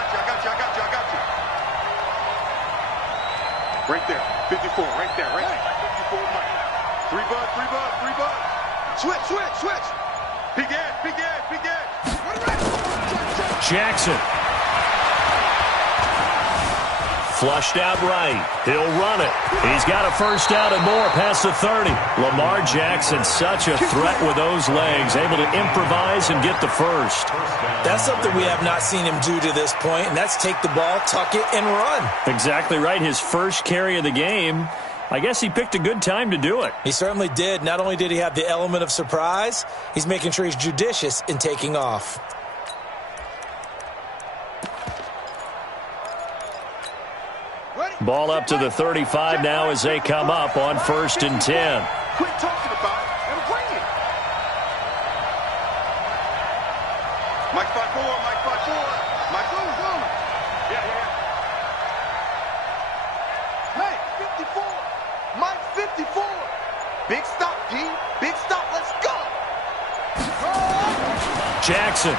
got you. Right there, 54, right there, right there. 54, Mike. 3 bud. Switch. Big Ed. Jackson. Flushed out right. He'll run it. He's got a first down and more past the 30. Lamar Jackson, such a threat with those legs, able to improvise and get the first. That's something we have not seen him do to this point, and that's take the ball, tuck it, and run. Exactly right. His first carry of the game. I guess he picked a good time to do it. He certainly did. Not only did he have the element of surprise, he's making sure he's judicious in taking off. Ball up to the 35 now as they come up on 1st and 10. Quit talking about it and bring it. Mike 5-4, Mike 5-4. Mike, boom. Yeah. Hey, 54. Mike 54. Big stop, G. Big stop. Let's go. Jackson.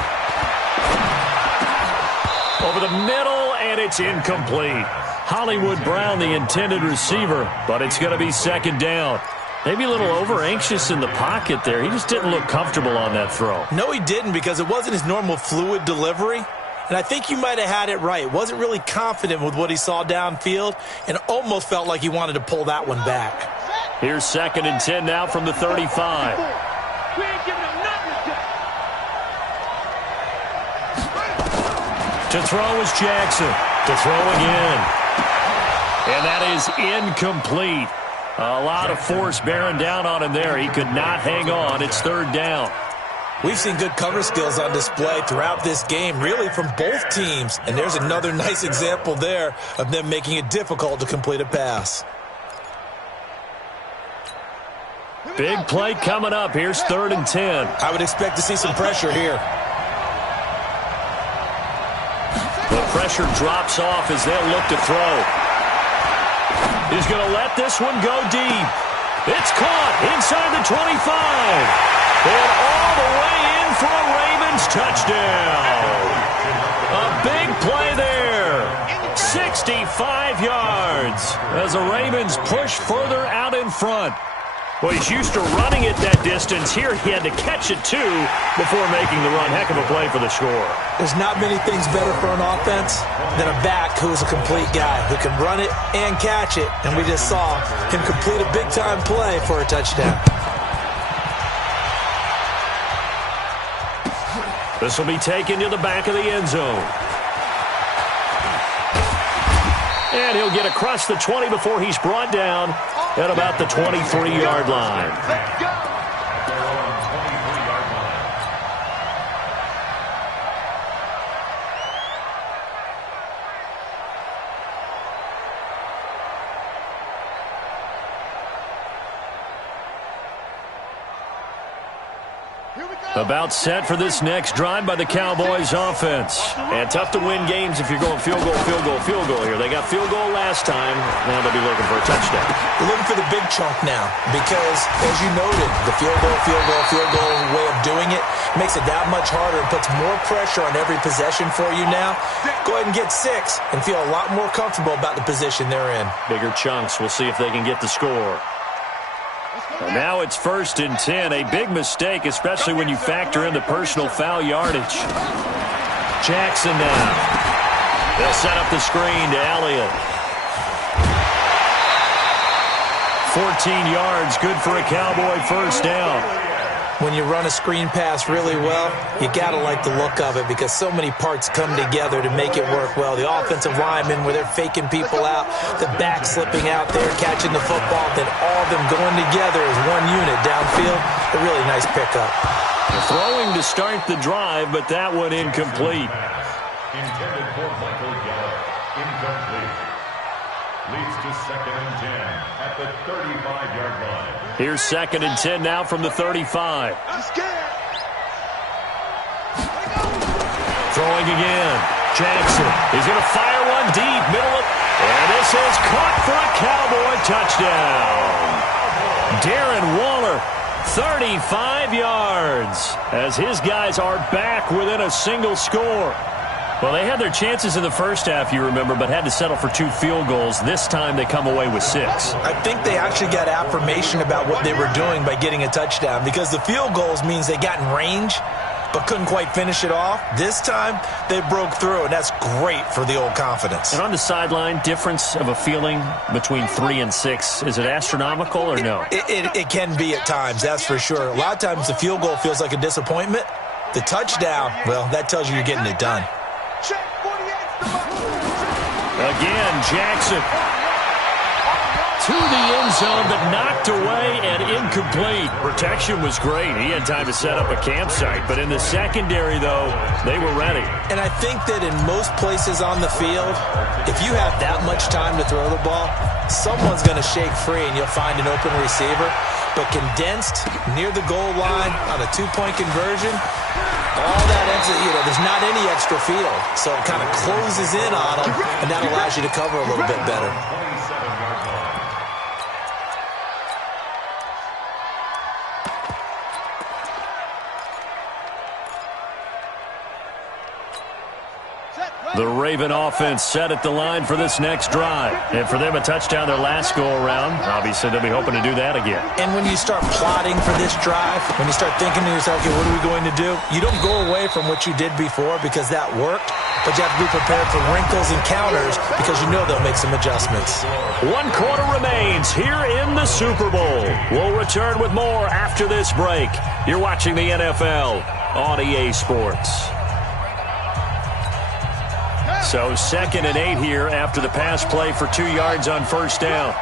Over the middle, and it's incomplete. Hollywood Brown, the intended receiver, but it's going to be 2nd down. Maybe a little over-anxious in the pocket there. He just didn't look comfortable on that throw. No, he didn't, because it wasn't his normal fluid delivery. And I think you might have had it right. Wasn't really confident with what he saw downfield and almost felt like he wanted to pull that one back. Here's 2nd and 10 now from the 35. We ain't giving him nothing. To throw is Jackson. To throw again. And that is incomplete. A lot of force bearing down on him there. He could not hang on. It's 3rd down. We've seen good cover skills on display throughout this game, really from both teams. And there's another nice example there of them making it difficult to complete a pass. Big play coming up. Here's 3rd and 10. I would expect to see some pressure here. The pressure drops off as they'll look to throw. He's going to let this one go deep. It's caught inside the 25. And all the way in for a Ravens touchdown. A big play there. 65 yards as the Ravens push further out in front. Well, he's used to running it that distance. Here he had to catch it, too, before making the run. Heck of a play for the score. There's not many things better for an offense than a back who's a complete guy who can run it and catch it. And we just saw him complete a big-time play for a touchdown. This will be taken to the back of the end zone. And he'll get across the 20 before he's brought down at about the 23-yard line. Let's go. About set for this next drive by the Cowboys offense. And tough to win games if you're going field goal here. They got field goal last time. Now they'll be looking for a touchdown. We're looking for the big chunk now because, as you noted, the field goal way of doing it makes it that much harder and puts more pressure on every possession for you now. Go ahead and get 6 and feel a lot more comfortable about the position they're in. Bigger chunks. We'll see if they can get the score. And now it's 1st and 10. A big mistake, especially when you factor in the personal foul yardage. Jackson now. They'll set up the screen to Elliott. 14 yards, good for a Cowboy first down. When you run a screen pass really well, you got to like the look of it because so many parts come together to make it work well. The offensive linemen, where they're faking people out, the back slipping out there, catching the football, then all of them going together as one unit downfield. A really nice pickup. Throwing to start the drive, but that one incomplete. Intended for Michael Gallup. Incomplete. Leads to 2nd and 10 at the 35-yard line. Here's 2nd and 10 now from the 35. Throwing again. Jackson. He's going to fire one deep. Middle of... And this is caught for a Cowboy touchdown. Darren Waller, 35 yards, as his guys are back within a single score. Well, they had their chances in the first half, you remember, but had to settle for 2 field goals. This time they come away with 6. I think they actually got affirmation about what they were doing by getting a touchdown because the field goals means they got in range. but couldn't quite finish it off. This time, they broke through, and that's great for the old confidence. And on the sideline, difference of a feeling between 3 and 6, is it astronomical or no? It can be at times, that's for sure. A lot of times the field goal feels like a disappointment. The touchdown, well, that tells you you're getting it done. Again, Jackson to the end zone, but knocked away and incomplete. Protection was great. He had time to set up a campsite, but in the secondary, though, they were ready. And I think that in most places on the field, if you have that much time to throw the ball, someone's going to shake free and you'll find an open receiver. But condensed near the goal line on a two-point conversion, all that there's not any extra field. So it kind of closes in on them, and that allows you to cover a little bit better. The Raven offense set at the line for this next drive. And for them, a touchdown their last go-around. Obviously, they'll be hoping to do that again. And when you start plotting for this drive, when you start thinking to yourself, okay, what are we going to do? You don't go away from what you did before because that worked, but you have to be prepared for wrinkles and counters because you know they'll make some adjustments. 1 quarter remains here in the Super Bowl. We'll return with more after this break. You're watching the NFL on EA Sports. So 2nd and 8 here after the pass play for 2 yards on first down.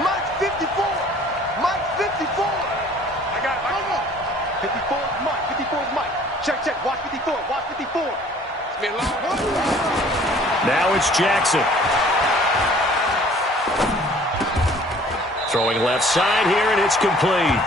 Mike 54. Mike 54. I got it. 54 is Mike. 54 is Mike. Check. Watch 54. Watch 54. It's been a long one. Now it's Jackson. Throwing left side here, and it's complete.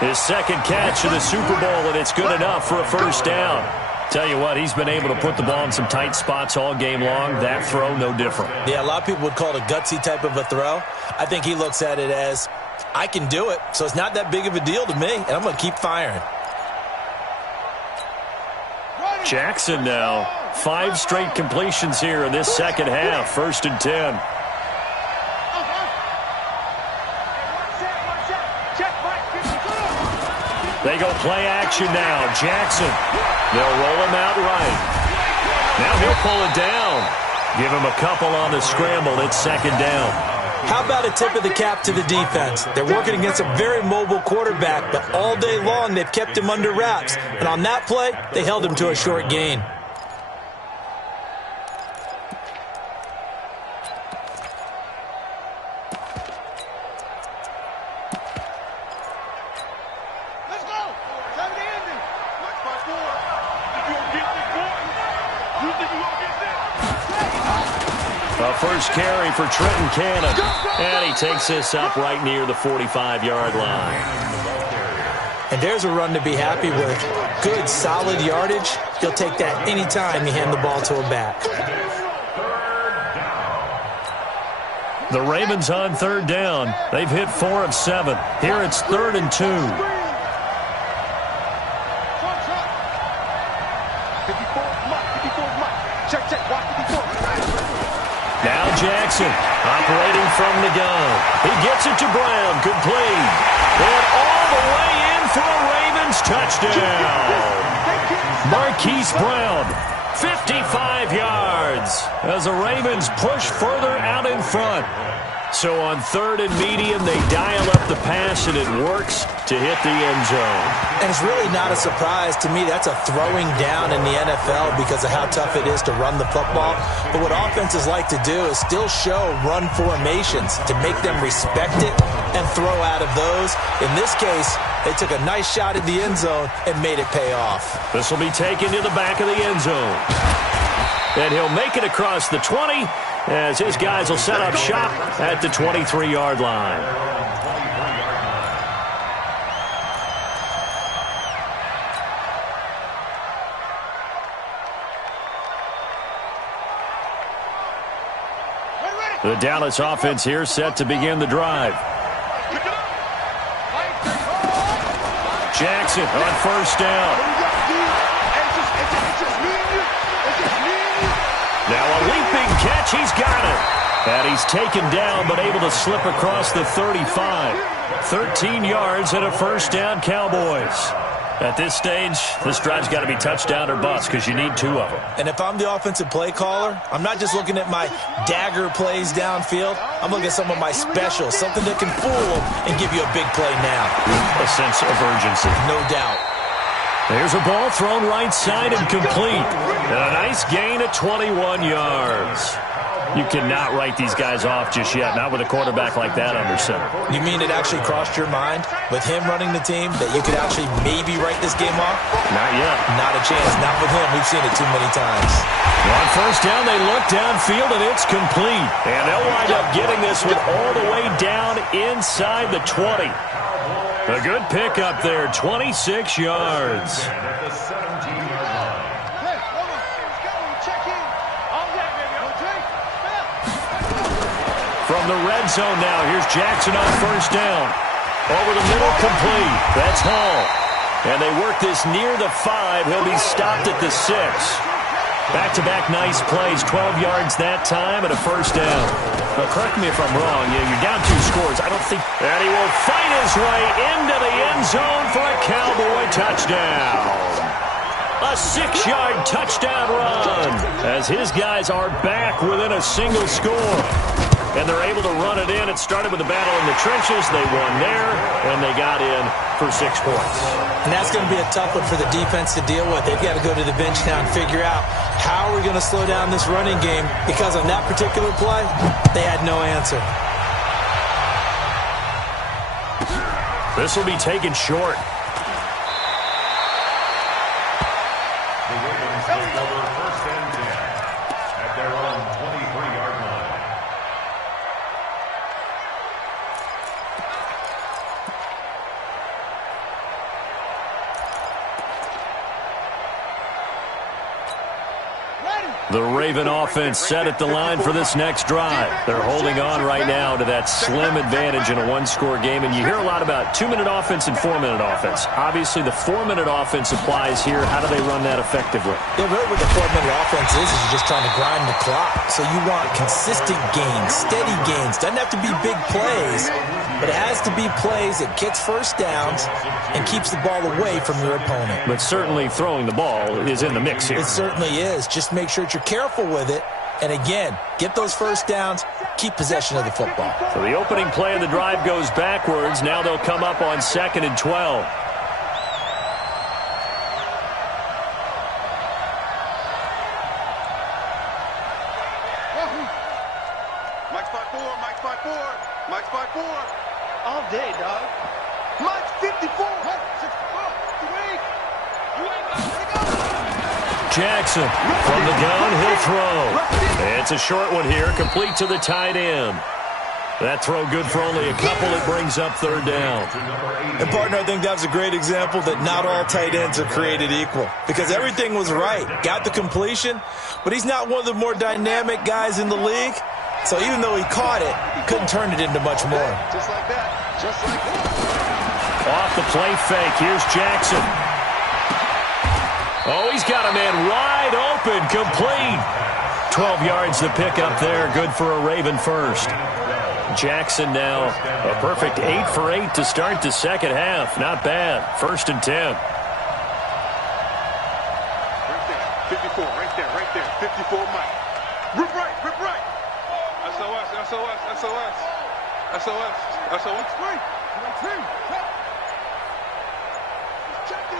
His second catch of the Super Bowl, and it's good enough for a first down. Tell you what, he's been able to put the ball in some tight spots all game long. That throw, no different. Yeah, a lot of people would call it a gutsy type of a throw. I think he looks at it as, I can do it, so it's not that big of a deal to me, and I'm going to keep firing. Jackson now, 5 straight completions here in this second half. 1st and 10. They go play action now. Jackson. They'll roll him out right. Now he'll pull it down. Give him a couple on the scramble. It's 2nd down. How about a tip of the cap to the defense? They're working against a very mobile quarterback, but all day long they've kept him under wraps. And on that play, they held him to a short gain. First carry for Trenton Cannon. And he takes this up right near the 45-yard line. And there's a run to be happy with. Good, solid yardage. He'll take that anytime you hand the ball to a back. The Ravens on 3rd down. They've hit 4 of 7. Here it's 3rd and 2. 54 is Mike. Check. Watch 54. Now Jackson operating from the gun. He gets it to Brown. Complete. And all the way in for a Ravens touchdown. Marquise Brown, 55 yards as the Ravens push further out in front. So on 3rd and medium, they dial up the pass, and it works to hit the end zone. And it's really not a surprise to me. That's a throwing down in the NFL because of how tough it is to run the football. But what offenses like to do is still show run formations to make them respect it and throw out of those. In this case, they took a nice shot at the end zone and made it pay off. This will be taken to the back of the end zone. And he'll make it across the 20 as his guys will set up shop at the 23-yard line. The Dallas offense here set to begin the drive. Jackson on first down. Now a leaping catch. He's got it. And he's taken down but able to slip across the 35. 13 yards and a first down, Cowboys. At this stage, this drive's got to be touchdown or bust because you need 2 of them. And if I'm the offensive play caller, I'm not just looking at my dagger plays downfield. I'm looking at some of my specials, something that can fool and give you a big play now. A sense of urgency. No doubt. There's a ball thrown right side and complete. And a nice gain of 21 yards. You cannot write these guys off just yet, not with a quarterback like that under center. You mean it actually crossed your mind with him running the team that you could actually maybe write this game off? Not yet. Not a chance. Not with him. We've seen it too many times. On first down, they look downfield, and it's complete. And they'll wind up getting this one all the way down inside the 20. A good pick up there, 26 yards. From the red zone now, here's Jackson on first down. Over the middle, complete. That's Hall. And they work this near the 5. He'll be stopped at the 6. Back-to-back nice plays, 12 yards that time and a first down. Now, correct me if I'm wrong. You're down 2 scores. I don't think... And he will fight his way into the end zone for a Cowboy touchdown. A 6-yard touchdown run as his guys are back within a single score. And they're able to run it in. It started with a battle in the trenches. They won there, and they got in for 6 points. And that's going to be a tough one for the defense to deal with. They've got to go to the bench now and figure out how are we going to slow down this running game, because on that particular play, they had no answer. This will be taken short. The Ravens take over first and 10 at their own 23-yard line. The Raven offense set at the line for this next drive. They're holding on right now to that slim advantage in a 1-score game. And you hear a lot about 2-minute offense and 4-minute offense. Obviously, the 4-minute offense applies here. How do they run that effectively? Yeah, really what the 4-minute offense is you're just trying to grind the clock. So you want consistent gains, steady gains. Doesn't have to be big plays, but it has to be plays that gets first downs and keeps the ball away from your opponent. But certainly throwing the ball is in the mix here. It certainly is. Just make sure that you're careful with it. And again, get those first downs, keep possession of the football. So the opening play of the drive goes backwards. Now they'll come up on 2nd and 12. Mike's 5'4", Mike's 5'4", Mike's 5'4". All day, dog. Mike's 54. Jackson from the gun, he'll throw. It's a short one here, complete to the tight end. That throw good for only a couple. It brings up 3rd down. And, partner, I think that was a great example that not all tight ends are created equal, because everything was right. Got the completion, but he's not one of the more dynamic guys in the league. So even though he caught it, couldn't turn it into much more. Just like that. Just like that. Off the play fake, here's Jackson. Oh, he's got a man wide open, complete. 12 yards to pick up there, good for a Raven first. Jackson now a perfect 8 for 8 to start the second half. Not bad. 1st and 10. Right there. 54, right there, right there. 54, Mike. Rip right, rip right. SOS, SOS, SOS. SOS, SOS.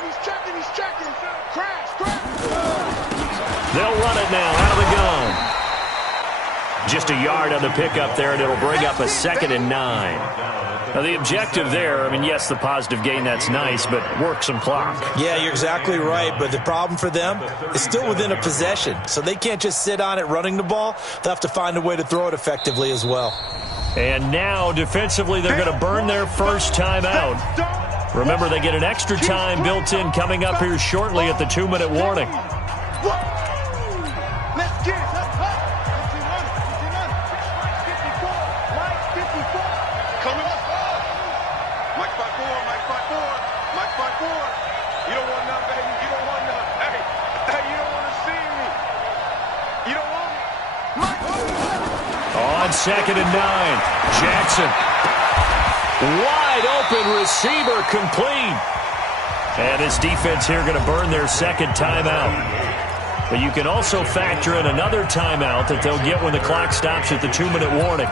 He's checking, he's checking. Crash, crash. They'll run it now out of the gun. Just a yard on the pickup there, and it'll bring up a 2nd and 9. Now, the objective there, I mean, yes, the positive gain, that's nice, but work some clock. Yeah, you're exactly right, but the problem for them is still within a possession, so they can't just sit on it running the ball. They'll have to find a way to throw it effectively as well. And now, defensively, they're going to burn their first time out. Remember, they get an extra time built in coming up here shortly at the 2-minute warning. Let's get it. Coming up. Mike 5'4", Mike 5'4", Mike 5'4". You don't want none, baby. You don't want none. Hey, you don't want to see me. You don't want me. Mike. On on 2nd and 9. Jackson. Wide open receiver complete. And this defense here going to burn their second timeout. But you can also factor in another timeout that they'll get when the clock stops at the 2-minute warning.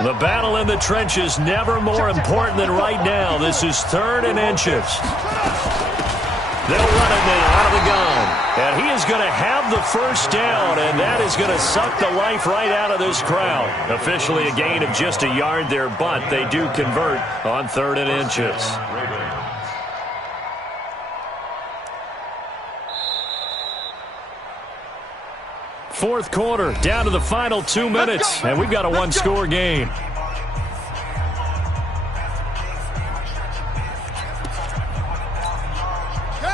The battle in the trenches never more important than right now. This is 3rd and inches. They'll run it now out of the gun. And he is going to have the first down, and that is going to suck the life right out of this crowd. Officially a gain of just a yard there, but they do convert on 3rd and inches. Fourth quarter, down to the final 2 minutes, and we've got a one-score game.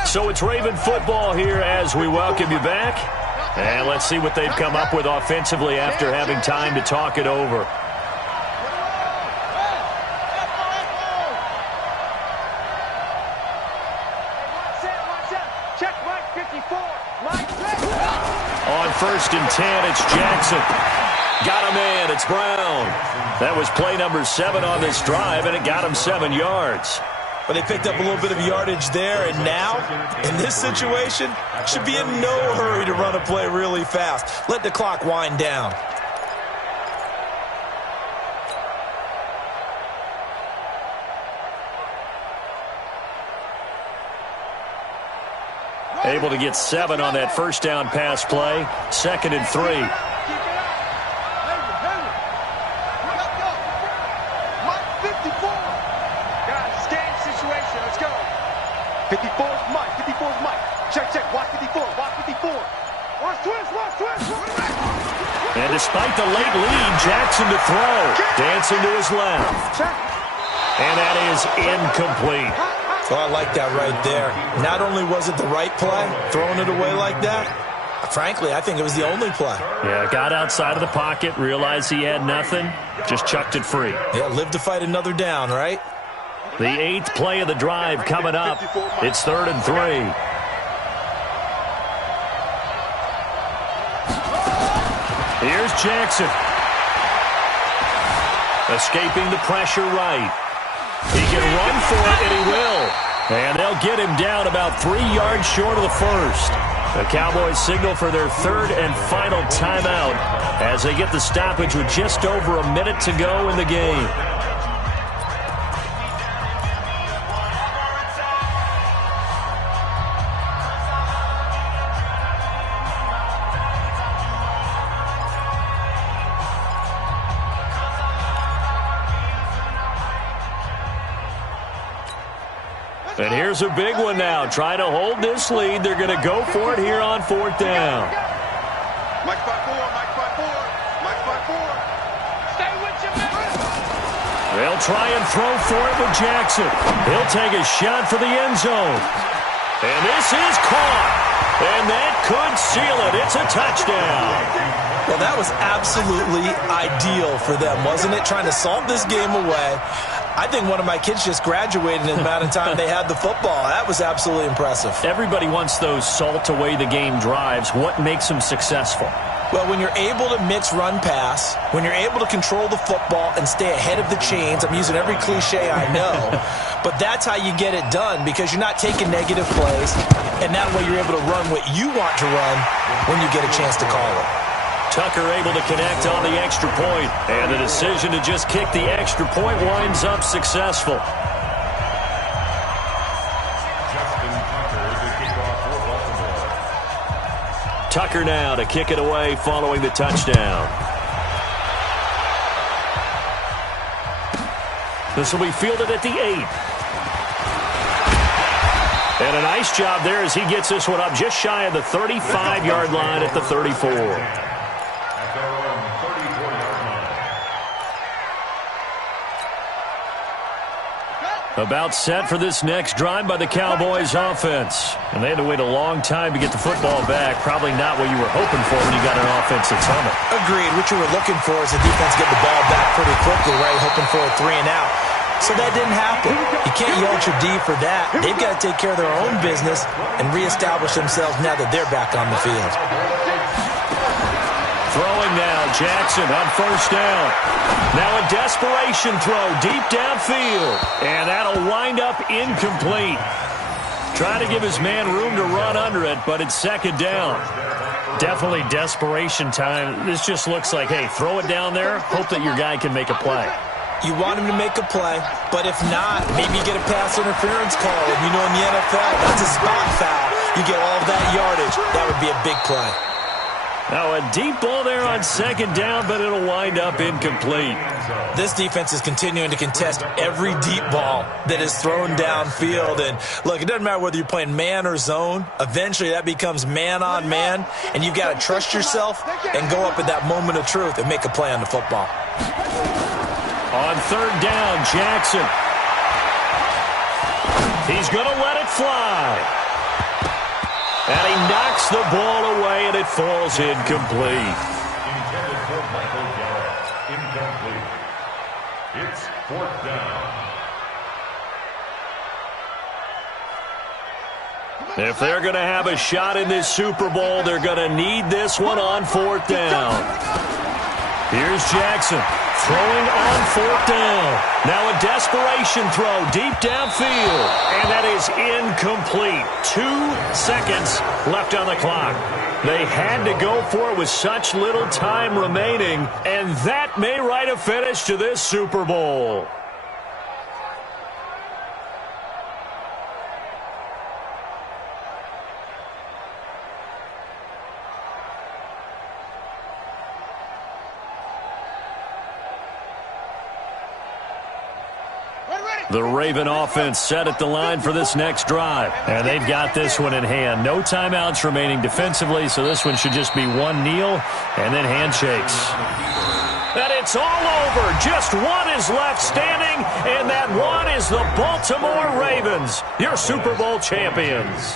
So it's Raven football here as we welcome you back. And let's see what they've come up with offensively after having time to talk it over. On 1st and 10, it's Jackson. Got him in. It's Brown. That was play number 7 on this drive, and it got him 7 yards. But they picked up a little bit of yardage there, and now, in this situation, should be in no hurry to run a play really fast. Let the clock wind down. Able to get 7 on that first down pass play. 2nd and 3. Mike 54. Guys, game situation. Let's go. 54 is Mike. 54 is Mike. Check, check. Watch 54. Watch 54. Watch twist. Watch twist. And despite the late lead, Jackson to throw. Dancing to his left. And that is incomplete. Oh, I like that right there. Not only was it the right play, throwing it away like that, frankly, I think it was the only play. Yeah, got outside of the pocket, realized he had nothing, just chucked it free. Yeah, live to fight another down, right? The 8th play of the drive coming up. It's 3rd and 3. Here's Jackson. Escaping the pressure right. He can run for it, and he will. And they'll get him down about 3 yards short of the first. The Cowboys signal for their 3rd and final timeout as they get the stoppage with just over a minute to go in the game. And here's a big one now. Trying to hold this lead. They're going to go for it here on 4th down. Mike 5-4. Mike 5-4. Mike 5-4. Stay with your man. They'll try and throw for it with Jackson. He'll take a shot for the end zone. And this is caught. And that could seal it. It's a touchdown. Well, that was absolutely ideal for them, wasn't it? Trying to salt this game away. I think one of my kids just graduated in the amount of time they had the football. That was absolutely impressive. Everybody wants those salt away the game drives. What makes them successful? Well, when you're able to mix run-pass, when you're able to control the football and stay ahead of the chains, I'm using every cliche I know, but that's how you get it done because you're not taking negative plays, and that way you're able to run what you want to run when you get a chance to call it. Tucker able to connect on the extra point, and the decision to just kick the extra point winds up successful. Tucker now to kick it away following the touchdown. This will be fielded at the 8. And a nice job there as he gets this one up just shy of the 35-yard line at the 34. About set for this next drive by the Cowboys offense. And they had to wait a long time to get the football back. Probably not what you were hoping for when you got an offense that's humming. Agreed. What you were looking for is the defense get the ball back pretty quickly, right? Hoping for a 3 and out. So that didn't happen. You can't yell at your D for that. They've got to take care of their own business and reestablish themselves now that they're back on the field. Throwing now, Jackson on first down. Now a desperation throw deep downfield. And that'll wind up incomplete. Trying to give his man room to run under it, but it's second down. Definitely desperation time. This just looks like, hey, throw it down there, hope that your guy can make a play. You want him to make a play, but if not, maybe you get a pass interference call. And you know in the NFL, that's a spot foul. You get all of that yardage. That would be a big play. Now a deep ball there on second down, but it'll wind up incomplete. This defense is continuing to contest every deep ball that is thrown downfield. And look, it doesn't matter whether you're playing man or zone. Eventually that becomes man on man, and you've got to trust yourself and go up at that moment of truth and make a play on the football. On third down, Jackson. He's going to let it fly. And he knocks the ball away, and it falls incomplete. Intended for Michael Gallup. Incomplete. It's fourth down. If they're going to have a shot in this Super Bowl, they're going to need this one on fourth down. Here's Jackson throwing on fourth down. Now a desperation throw deep downfield. And that is incomplete. 2 seconds left on the clock. They had to go for it with such little time remaining. And that may write a finish to this Super Bowl. The Raven offense set at the line for this next drive. And they've got this one in hand. No timeouts remaining defensively, so this one should just be one kneel and then handshakes. And it's all over. Just one is left standing, and that one is the Baltimore Ravens, your Super Bowl champions.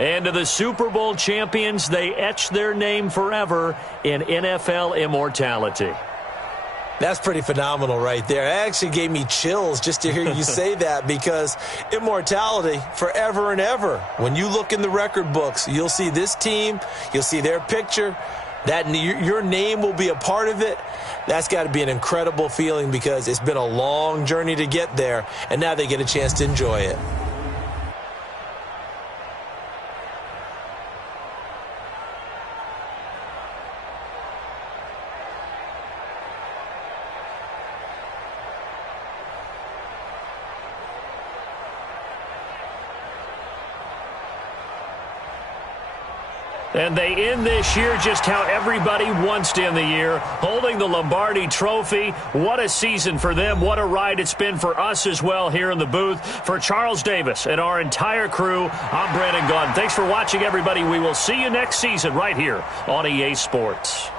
And to the Super Bowl champions, they etch their name forever in NFL immortality. That's pretty phenomenal right there. It actually gave me chills just to hear you say that, because immortality forever and ever. When you look in the record books, you'll see this team, you'll see their picture, that your name will be a part of it. That's got to be an incredible feeling, because it's been a long journey to get there, and now they get a chance to enjoy it. And they end this year just how everybody wants to end the year, holding the Lombardi Trophy. What a season for them. What a ride it's been for us as well here in the booth. For Charles Davis and our entire crew, I'm Brandon Gaudin. Thanks for watching, everybody. We will see you next season right here on EA Sports.